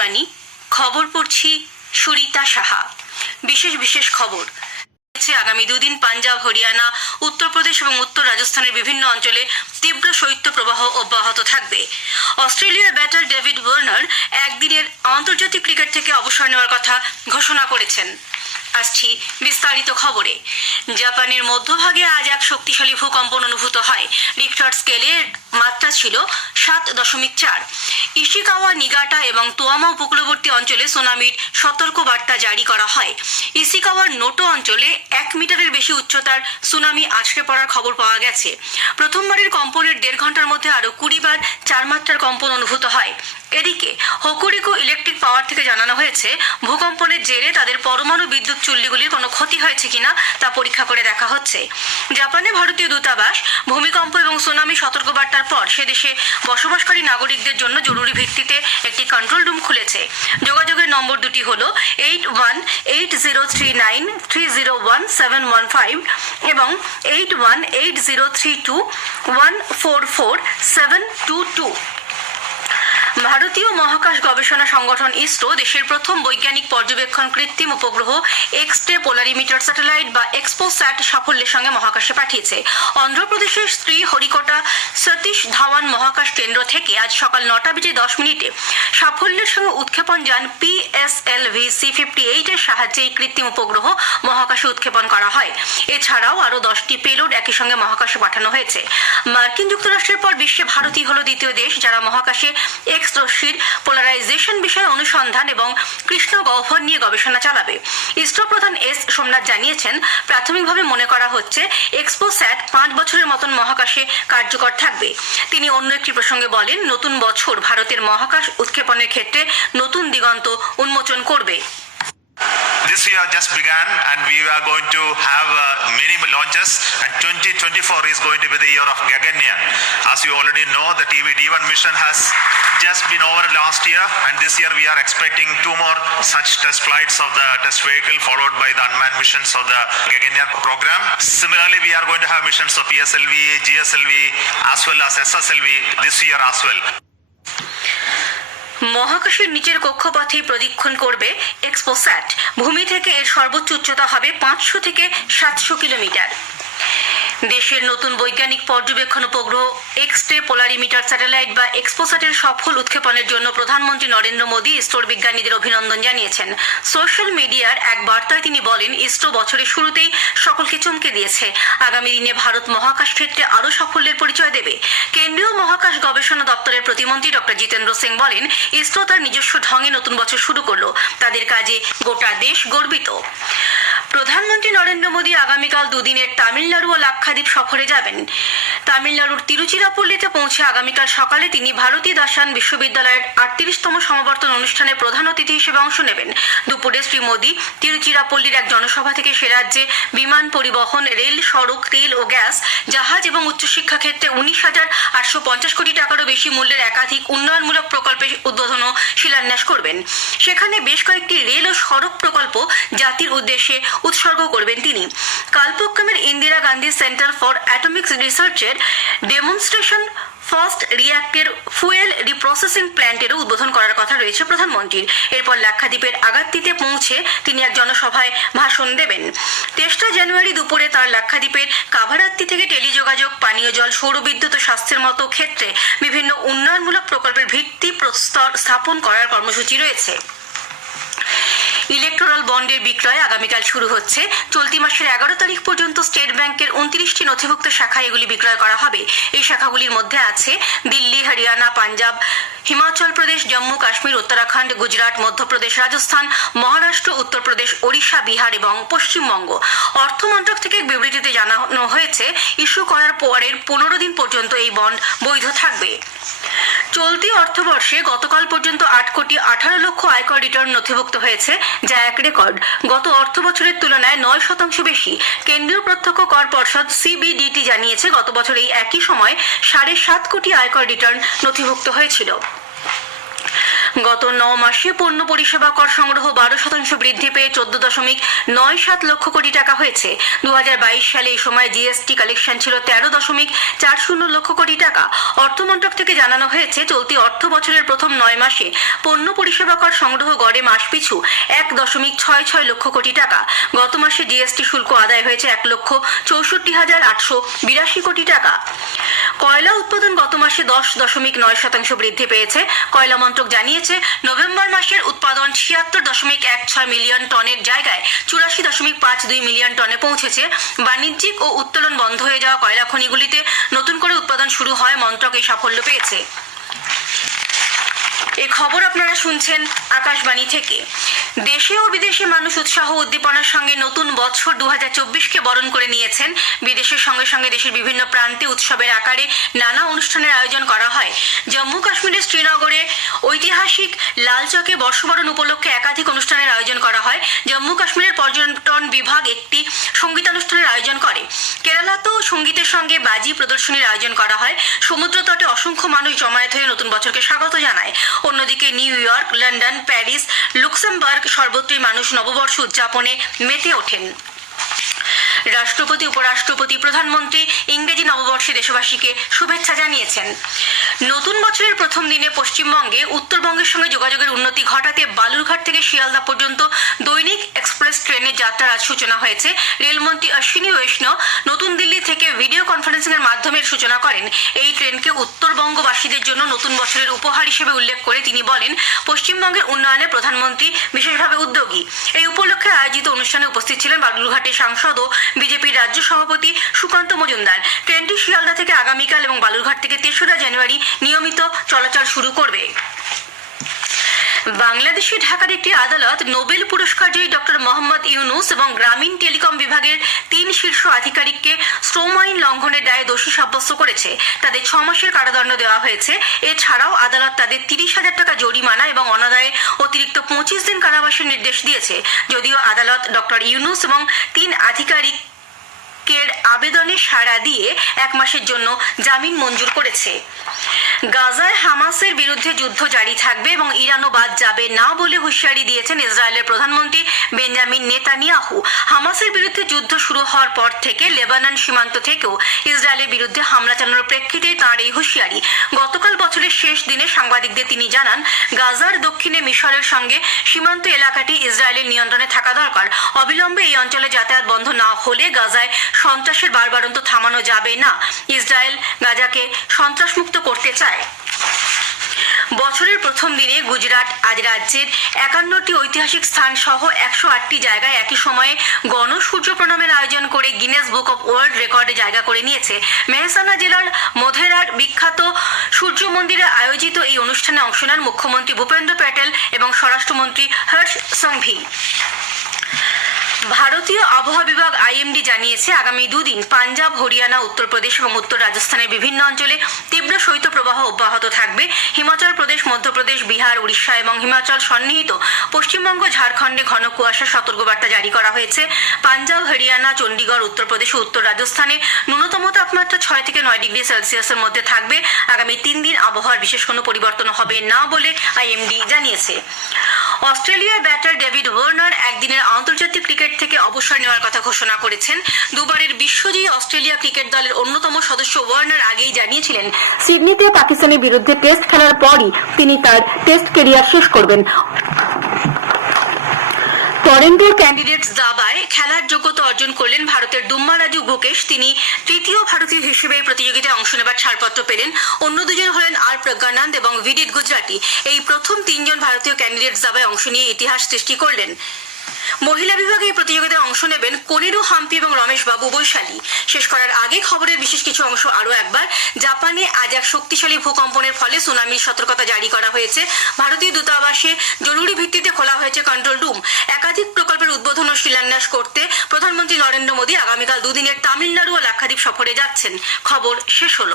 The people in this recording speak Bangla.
আকাশবাণী খবর পড়ছি সুরিতা সাহা। বিশেষ খবর। আগামী দুদিন পাঞ্জাব, হরিয়ানা, উত্তরপ্রদেশ এবং উত্তর রাজস্থানের বিভিন্ন অঞ্চলে তীব্র শৈত্যপ্রবাহ অব্যাহত থাকবে। অস্ট্রেলিয়ার ব্যাটার ডেভিড ওয়ার্নার একদিনের আন্তর্জাতিক ক্রিকেট থেকে অবসর নেওয়ার কথা ঘোষণা করেছেন। আসছি বিস্তারিত খবরে। জাপানের মধ্যভাগে আজ এক শক্তিশালী ভূকম্পন অনুভূত হয়। রিক্টার স্কেলের মাত্রা ছিল 7.4। ইশিকাওয়া, নিগাটা এবং তোয়ামা উপকূলবর্তী অঞ্চলে সুনামির সতর্ক বার্তা জারি করা হয়। ইশিকাওয়ার নোটো অঞ্চলে 1 মিটারের বেশি উচ্চতার সুনামি আছড়ে পড়ার খবর পাওয়া গেছে। প্রথমবারের কম্পনের 1.5 ঘন্টার মধ্যে আরও 20 বার 4 মাত্রার কম্পন অনুভূত হয়। এদিকে হোকুরিকু ইলেকট্রিক পাওয়ার থেকে জানানো হয়েছে, ভূকম্পনের জেরে তাদের পরমাণু বিদ্যুৎ চুল্লিগুলির কোনো ক্ষতি হয়েছে কিনা তা পরীক্ষা করে দেখা হচ্ছে। জাপানে ভারতীয় দূতাবাস ভূমিকম্প এবং সুনামি সতর্কবার্তার পর সে দেশে বসবাসকারী নাগরিকদের জন্য জরুরি ভিত্তিতে একটি কন্ট্রোল রুম খুলেছে। যোগাযোগের নম্বর দুটি হল 818039301715 এবং 818032144722। ভারতীয় মহাকাশ গবেষণা সংগঠন ইসরো দেশের প্রথম বৈজ্ঞানিক পর্যবেক্ষণ কৃত্রিম উপগ্রহ এক্স-রে পোলারিমিটার স্যাটেলাইট বা এক্সপোস্যাট সাফল্যের সঙ্গে মহাকাশে পাঠিয়েছে। অন্ধ্রপ্রদেশের শ্রী হরিকোটা সতীশ ধাওয়ান মহাকাশ কেন্দ্র থেকে আজ সকাল 9:10 সাফল্যের সঙ্গে উৎক্ষেপণ যান PSLV C58 এর সাহায্যে এই কৃত্রিম উপগ্রহ মহাকাশে উৎক্ষেপণ করা হয়। এছাড়াও আরও 10টি পেলোড একই সঙ্গে মহাকাশে পাঠানো হয়েছে। মার্কিন যুক্তরাষ্ট্রের পর বিশ্বে ভারতই হল দ্বিতীয় দেশ যারা মহাকাশে এক্স রশ্মির পোলারাইজেশন বিষয়ে অনুসন্ধান এবং কৃষ্ণ গহ্বর নিয়ে গবেষণা চালাবে। ইসরো প্রধান এস সোমনাথ জানিয়েছেন, প্রাথমিকভাবে মনে করা হচ্ছে এক্সপোস্যাট 5 বছরের মতন মহাকাশে কার্যকর থাকবে। তিনি অন্য একটি প্রসঙ্গে বলেন, নতুন বছর ভারতের মহাকাশ উৎক্ষেপণের ক্ষেত্রে নতুন দিগন্ত উন্মোচন করবে। This year just began and we are going to have many launches, and 2024 is going to be the year of Gaganyaan. As you already know, the D1 mission has just been over last year, and this year we are expecting 2 more such test flights of the test vehicle, followed by the unmanned missions of the Gaganyaan program. Similarly, we are going to have missions of PSLV, GSLV as well as SSLV this year as well. মহাকাশের নিচের কক্ষপথে প্রদক্ষিণ করবে এক্সপোস্যাট। ভূমি থেকে এর সর্বোচ্চ উচ্চতা হবে 500 থেকে 700 কিলোমিটার। দেশের নতুন বৈজ্ঞানিক পর্যবেক্ষণ উপগ্রহ এক্স-রে পোলারিমিটার স্যাটেলাইট বা এক্সপোস্যাটের সফল উৎক্ষেপণের জন্য প্রধানমন্ত্রী নরেন্দ্র মোদী ইসরোর বিজ্ঞানীদের অভিনন্দন জানিয়েছেন। সোশ্যাল মিডিয়ার এক বার্তায় তিনি বলেন, ইসরো বছরের শুরুতেই সকলকে চমকে দিয়েছে। আগামী দিনে ভারত মহাকাশ ক্ষেত্রে আরও সাফল্যের পরিচয় দেবে। কেন্দ্রীয় মহাকাশ গবেষণা দপ্তরের প্রতিমন্ত্রী ডক্টর জিতেন্দ্র সিং বলেন, ইসরো তার নিজস্ব ঢঙে নতুন বছর শুরু করলো। তাদের কাজে গোটা দেশ গর্বিত। প্রধানমন্ত্রী নরেন্দ্র মোদী আগামীকাল 2 দিনের তামিলনাড়ু ও লাক্ষাদ্বীপ সফরে যাবেন। তামিলনাড়ুর তিরুচিরাপল্লিতে পৌঁছে আগামীকাল সকালে তিনি ভারতী দাসান বিশ্ববিদ্যালয়ের 38তম সমাবর্তন অনুষ্ঠানে প্রধান অতিথি হিসেবে অংশ নেবেন। দুপুরে শ্রী মোদী তিরুচিরাপল্লির এক জনসভা থেকে সে রাজ্যে বিমান পরিবহন, রেল, সড়ক, তেল ও গ্যাস, জাহাজ এবং উচ্চশিক্ষা ক্ষেত্রে 19,850 কোটি টাকারও বেশি মূল্যের একাধিক উন্নয়নমূলক প্রকল্পের উদ্বোধন ও শিলান্যাস করবেন। সেখানে বেশ কয়েকটি রেল ও সড়ক প্রকল্প জাতির উদ্দেশ্যে উৎসর্গ করবেন তিনি। কালপক্রমের Indira Gandhi centre for atomic রিসার্চের demonstration first reactor fuel reprocessing প্ল্যান্টেরও উদ্বোধন করার কথা রয়েছে প্রধানমন্ত্রীর। এরপর লাক্ষাদ্বীপের আগাত্তিতে পৌঁছে তিনি এক জনসভায় ভাষণ দেবেন। 23 জানুয়ারি দুপুরে তার লাক্ষাদ্বীপের কাভারাত্তি থেকে টেলিযোগাযোগ, পানীয় জল, সৌরবিদ্যুৎ ও স্বাস্থ্যের মতো ক্ষেত্রে বিভিন্ন উন্নয়নমূলক প্রকল্পের ভিত্তি প্রস্তর স্থাপন করার কর্মসূচি রয়েছে। ইলেকট্রাল বন্ডের বিক্রয় আগামীকাল শুরু হচ্ছে। চলতি মাসের 11 তারিখ পর্যন্ত স্টেট ব্যাংকের 29টি নথিভুক্ত শাখায় এগুলি বিক্রয় করা হবে। এই শাখাগুলির মধ্যে আছে দিল্লি, হরিয়ানা, পাঞ্জাব, হিমাচল প্রদেশ, জম্মু কাশ্মীর, উত্তরাখণ্ড, গুজরাট, মধ্যপ্রদেশ, রাজস্থান, মহারাষ্ট্র, উত্তরপ্রদেশ, ওড়িশা, বিহার এবং পশ্চিমবঙ্গ। অর্থমন্ত্রক থেকে এক বিবৃতিতে জানানো হয়েছে, ইস্যু করার পরের 15 দিন পর্যন্ত এই বন্ড বৈধ থাকবে। চলতি অর্থবর্ষে গতকাল পর্যন্ত 8,18,00,000 আয়কর রিটার্ন নথিভুক্ত হয়েছে, যা এক রেকর্ড। গত অর্থ বছরের তুলনায় 9% বেশি। কেন্দ্রীয় প্রত্যক্ষ কর পর্ষদ CBDT জানিয়েছে, গত বছর এই একই সময় 7.5 কোটি আয়কর রিটার্ন নথিভুক্ত হয়েছিল। গত 9 মাসে পণ্য পরিষেবা কর সংগ্রহ 12% বৃদ্ধি পেয়ে 14.97 লক্ষ কোটি টাকা হয়েছে। 2022 সালে এই সময় জিএসটি কালেকশন ছিল 13.40 লক্ষ কোটি টাকা। অর্থমন্ত্রক থেকে জানানো হয়েছে চলতি অর্থ বছরের প্রথম 9 মাসে পণ্য পরিষেবা কর সংগ্রহ গড়ে মাস পিছু 1.66 লক্ষ কোটি টাকা। গত মাসে জিএসটি শুল্ক আদায় হয়েছে 1,64,882 কোটি টাকা। কয়লা উৎপাদন গত মাসে 10.9% বৃদ্ধি পেয়েছে। কয়লা মন্ত্রক জানিয়েছে নভেম্বর মাসের উৎপাদন 76.16 মিলিয়ন টনের জায়গায় 84.52 মিলিয়ন টনে পৌঁছেছে। বাণিজ্যিক ও উত্তোলন বন্ধ হয়ে যাওয়া কয়লা খনিগুলিতে নতুন করে উৎপাদন শুরু হয় মন্ত্রক এই সাফল্য পেয়েছে। এই খবর আপনারা শুনছেন আকাশবাণী থেকে। দেশে ও বিদেশে মানুষ উৎসাহ উদ্দীপনার সঙ্গে নতুন বছর 2024কে বরণ করে নিয়েছেন। বিদেশের সঙ্গে সঙ্গে দেশের বিভিন্ন প্রান্তে উৎসবের আকারে নানা অনুষ্ঠানের আয়োজন করা হয়। জম্মু কাশ্মীরের শ্রীনগরে ঐতিহাসিক লালচকে বর্ষবরণ উপলক্ষে একাধিক অনুষ্ঠানের আয়োজন করা হয়। জম্মু কাশ্মীরের পর্যটন বিভাগ একটি সঙ্গীতানুষ্ঠানের আয়োজন করে। কেরালাতেও সঙ্গীতের সঙ্গে বাজি প্রদর্শনীর আয়োজন করা হয়। সমুদ্র তটে অসংখ্য মানুষ জমায়েত হয়ে নতুন বছরকে স্বাগত জানায়। অন্যদিকে new York, London, Paris, Luxembourg সর্বত্রই মানুষ নববর্ষ উদযাপনে মেতে ওঠেন। রাষ্ট্রপতি, উপরাষ্ট্রপতি, প্রধানমন্ত্রী ইংরেজি নববর্ষে দেশবাসীকে শুভেচ্ছা জানিয়েছেন। নতুন বছরের প্রথম দিনে পশ্চিমবঙ্গে উত্তরবঙ্গের সঙ্গে যোগাযোগের উন্নতি ঘটাতে বালুরঘাট থেকে শিয়ালদা পর্যন্ত দৈনিক এক্সপ্রেস ট্রেনের যাত্রার আজ সূচনা হয়েছে। রেলমন্ত্রী অশ্বিনী বৈষ্ণব নতুন দিল্লি থেকে ভিডিও কনফারেন্সিং এর মাধ্যমে সূচনা করেন। এই ট্রেনকে উত্তরবঙ্গবাসীদের জন্য নতুন বছরের উপহার হিসেবে উল্লেখ করে তিনি বলেন, পশ্চিমবঙ্গের উন্নয়নে প্রধানমন্ত্রী বিশেষভাবে উদ্যোগী। এই উপলক্ষে আয়োজিত অনুষ্ঠানে উপস্থিত ছিলেন বালুরঘাটের সাংসদ ও বিজেপির রাজ্য সভাপতি সুকান্ত মজুমদার। ট্রেনটি শিয়ালদা থেকে আগামীকাল এবং বালুরঘাট থেকে 3রা জানুয়ারি নিয়মিত চলাচল শুরু করবে। বাংলাদেশে ঢাকার একটি আদালত নোবেল পুরস্কারজয়ী ডক্টর মোহাম্মদ ইউনুস এবং গ্রামীণ টেলিকম বিভাগের 3 শীর্ষ আধিকারিককে শ্রম আইন লঙ্ঘনের দায়ে দোষী সাব্যস্ত করেছে। তাদের 6 মাসের কারাদণ্ড দেওয়া হয়েছে। এছাড়াও আদালত তাদের 30,000 টাকা জরিমানা এবং অনাদায়ে অতিরিক্ত 25 দিন কারাবাসের নির্দেশ দিয়েছে। যদিও আদালত ডক্টর ইউনুস এবং 3 আধিকারিকের আবেদনে সাড়া দিয়ে 1 মাসের জন্য জামিন মঞ্জুর করেছে। গাজায় হামাসের বিরুদ্ধে যুদ্ধ জারি থাকবে এবং ইরানও বাদ যাবে না বলে হুঁশিয়ারি দিয়েছেন ইসরায়েলের প্রধানমন্ত্রী বেঞ্জামিন নেতানিয়াহু। হামাসের বিরুদ্ধে যুদ্ধ শুরু হওয়ার পর থেকে লেবানন সীমান্ত থেকেও ইসরায়েলের বিরুদ্ধে হামলা চালানোর প্রেক্ষিতে তাঁর এই হুঁশিয়ারি। গতকাল বছরের শেষ দিনে সাংবাদিকদের তিনি জানান, গাজার দক্ষিণে মিশরের সঙ্গে সীমান্ত এলাকাটি ইসরায়েলের নিয়ন্ত্রণে থাকা দরকার। অবিলম্বে এই অঞ্চলে যাতায়াত বন্ধ না হলে গাজায় সন্ত্রাসের বাড়বাড়ন্ত থামানো যাবে না। ইসরায়েল গাজাকে সন্ত্রাসমুক্ত করতে চায়। বছরের প্রথম দিনে গুজরাট আজ রাজ্যের 51টি ঐতিহাসিক স্থান সহ 108টি জায়গায় একই সময়ে গণসূর্য প্রণামের আয়োজন করে গিনেস বুক অব ওয়ার্ল্ড রেকর্ডে জায়গা করে নিয়েছে। মেহসানা জেলার মোধেরার বিখ্যাত সূর্য মন্দিরে আয়োজিত এই অনুষ্ঠানে অংশ নেন মুখ্যমন্ত্রী ভূপেন্দ্র প্যাটেল এবং স্বরাষ্ট্রমন্ত্রী হর্ষ সংঘভি। ভারতীয় আবহাওয়া বিভাগ আইএমডি জানিয়েছে, আগামী 2 দিন পাঞ্জাব, হরিয়ানা, উত্তরপ্রদেশ এবং উত্তর রাজস্থানের বিভিন্ন অঞ্চলে তীব্র শৈত্যপ্রবাহ অব্যাহত থাকবে। হিমাচল প্রদেশ, মধ্যপ্রদেশ, বিহার, উড়িষ্যা এবং হিমাচল সন্নিহিত পশ্চিমবঙ্গ, ঝাড়খণ্ডে ঘন কুয়াশার সতর্কবার্তা জারি করা হয়েছে। পাঞ্জাব, হরিয়ানা, চণ্ডীগড়, উত্তরপ্রদেশ ও উত্তর রাজস্থানে ন্যূনতম তাপমাত্রা 6 থেকে 9 ডিগ্রি সেলসিয়াসের মধ্যে থাকবে। আগামী 3 দিন আবহাওয়ার বিশেষ কোনো পরিবর্তন হবে না বলে আইএমডি জানিয়েছে। অস্ট্রেলিয়ার ব্যাটার ডেভিড ওয়ার্নার একদিনের আন্তর্জাতিক ক্রিকেট থেকে অবসর নেওয়ার কথা ঘোষণা করেছেন। দুবারের বিশ্বজয়ী অস্ট্রেলিয়া ক্রিকেট দলের অন্যতম সদস্য ওয়ার্নার আগেই জানিয়েছিলেন, সিডনিতে পাকিস্তানের বিরুদ্ধে টেস্ট খেলার পরই তিনি তার টেস্ট ক্যারিয়ার শেষ করবেন। টরন্টোর ক্যান্ডিডেটস দাবায় খেলার যোগ্যতা অর্জন করলেন ভারতের দুম্মা রাজু গুকেশ। তিনি 3য় ভারতীয় হিসেবে এই প্রতিযোগিতায় অংশ নেবার ছাড়পত্র পেলেন। অন্য 2 জন হলেন আর প্রজ্ঞানন্দ এবং বিদিত গুজরাটি। এই প্রথম 3 জন ভারতীয় ক্যান্ডিডেটস দাবায় অংশ নিয়ে ইতিহাস সৃষ্টি করলেন। মহিলা বিভাগে এই প্রতিযোগিতায় অংশ নেবেন কোনেরু হাম্পি এবং রমেশ বাবু বৈশালী। শেষ করার আগে খবরের বিশেষ কিছু অংশ আরও একবার। জাপানে আজ এক শক্তিশালী ভূকম্পনের ফলে সুনামির সতর্কতা জারি করা হয়েছে। ভারতীয় দূতাবাসে জরুরি ভিত্তিতে খোলা হয়েছে কন্ট্রোল রুম। একাধিক প্রকল্পের উদ্বোধন ও শিলান্যাস করতে প্রধানমন্ত্রী নরেন্দ্র মোদী আগামীকাল 2 দিনের তামিলনাড়ু ও লাক্ষাদ্বীপ সফরে যাচ্ছেন। খবর শেষ হলো।